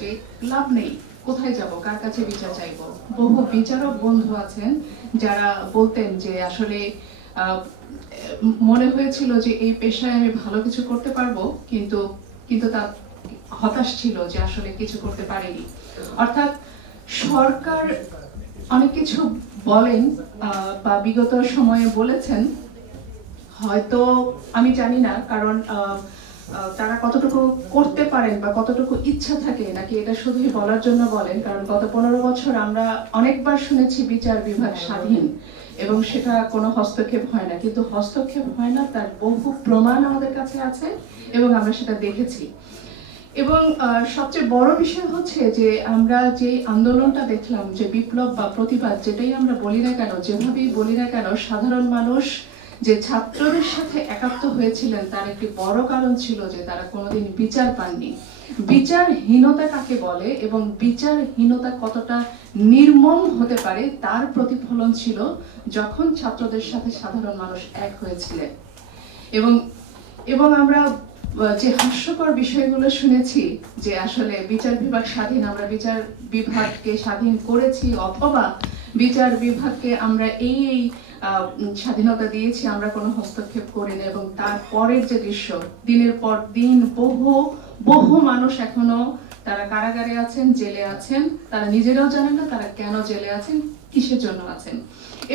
যে লাভ নেই, কোথায় যাব, কার কাছে বিচার চাইব। বহু বিচারক বন্ধু আছেন যারা বলতেন যে আসলে মনে হয়েছিল যে এই পেশায় আমি ভালো কিছু করতে পারবো, কিন্তু কিন্তু তা হতাশ ছিল যে আসলে কিছু করতে পারেনি। অর্থাৎ সরকার অনেক কিছু বলেন বা বিগত সময়ে বলেছেন, হয়তো আমি জানি না কারণ তারা কতটুকু করতে পারেন বা কতটুকু ইচ্ছা থাকে নাকি এটা শুধুই বলার জন্য বলেন। কারণ গত 15 বছর আমরা অনেকবার শুনেছি বিচার বিভাগ স্বাধীন এবং সেটা কোনো হস্তক্ষেপ হয় না, কিন্তু হস্তক্ষেপ হয় না তার বহু প্রমাণ আমাদের কাছে আছে এবং আমরা সেটা দেখেছি। এবং সবচেয়ে বড় বিষয় হচ্ছে যে আমরা যে আন্দোলনটা দেখলাম, যে বিপ্লব বা প্রতিবাদ যেটাই আমরা বলি না কেন, যেভাবেই বলি না কেন, সাধারণ মানুষ যে ছাত্রদের সাথে একাত্ম হয়েছিলেন তার একটি বড় কারণ ছিল যে তারা কোনোদিন বিচার পাননি। বিচারহীনতা কাকে বলে এবং বিচারহীনতা কতটা নির্মম হতে পারে তার প্রতিফলন ছিল যখন ছাত্রদের সাথে সাধারণ মানুষ এক হয়েছিলেন। এবং এবং আমরা যে হাস্যকর বিষয়গুলো শুনেছি যে আসলে বিচার বিভাগ স্বাধীন, আমরা বিচার বিভাগকে স্বাধীন করেছি অথবা বিচার বিভাগকে আমরা এই স্বাধীনতা দিয়েছি, আমরা কোনো হস্তক্ষেপ করি না। এবং তারপরের যে দৃশ্য, দিনের পর দিন বহু মানুষ এখনো তারা কারাগারে আছেন, জেলে আছেন, তারা নিজেরাও জানেন না তারা কেন জেলে আছেন, কিসের জন্য আছেন।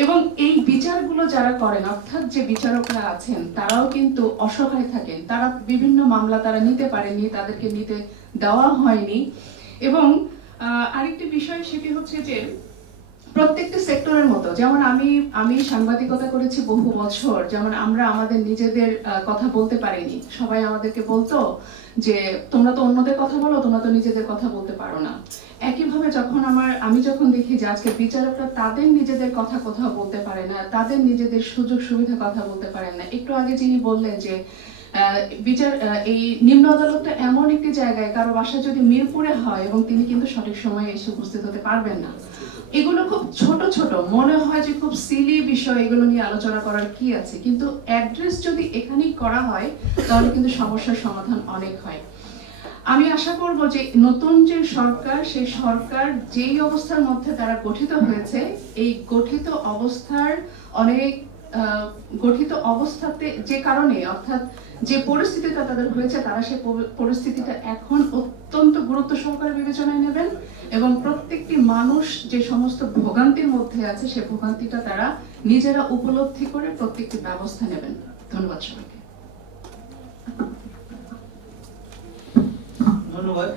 এবং এই বিচারগুলো যারা করেন, অর্থাৎ যে বিচারকরা আছেন, তারাও কিন্তু অসহায় থাকেন। তারা বিভিন্ন মামলা তারা নিতে পারেননি, তাদেরকে নিতে দেওয়া হয়নি। এবং আরেকটি বিষয় সেটি হচ্ছে যে প্রত্যেকটা সেক্টরের মতো, যেমন আমি সাংবাদিকতা করেছি বহু বছর, যেমন আমরা আমাদের নিজেদের কথা বলতে পারিনি। সবাই আমাদেরকে বলতো যে তোমরা তো অন্যদের কথা বলো, তোমরা তো নিজেদের কথা বলতে পারো না। একইভাবে আমি যখন দেখি যে আজকে বিচারকরা তাদের নিজেদের কথা কোথাও বলতে পারে না, তাদের নিজেদের সুযোগ সুবিধা কথা বলতে পারেন না। একটু আগে যিনি বললেন যে এই নিম্ন আদালতটা এমন একটি জায়গায়, কারো বাসা যদি মিরপুরে হয় এবং তিনি কিন্তু সঠিক সময়ে এসে উপস্থিত হতে পারবেন না। এগুলো খুব ছোট ছোট মনে হয় যে খুব সিলি বিষয়, এগুলো নিয়ে আলোচনা করার কি আছে, কিন্তু অ্যাড্রেস যদি এখানেই করা হয় তাহলে কিন্তু সমস্যার সমাধান অনেক হয়। আমি আশা করব যে নতুন যে সরকার, সেই সরকার যেই অবস্থার মধ্যে তারা গঠিত হয়েছে, এই গঠিত অবস্থাতে যে কারণে, অর্থাৎ যে পরিস্থিতিটা তাদের হয়েছে, তারা সেই পরিস্থিতিটা এখন অত্যন্ত গুরুত্ব সহকারে বিবেচনায় নেবেন এবং প্রত্যেকটি মানুষ যে সমস্ত ভোগান্তির মধ্যে আছে সেই ভোগান্তিটা তারা নিজেরা উপলব্ধি করে প্রত্যেকটি ব্যবস্থা নেবেন। ধন্যবাদ সবাইকে। ধন্যবাদ।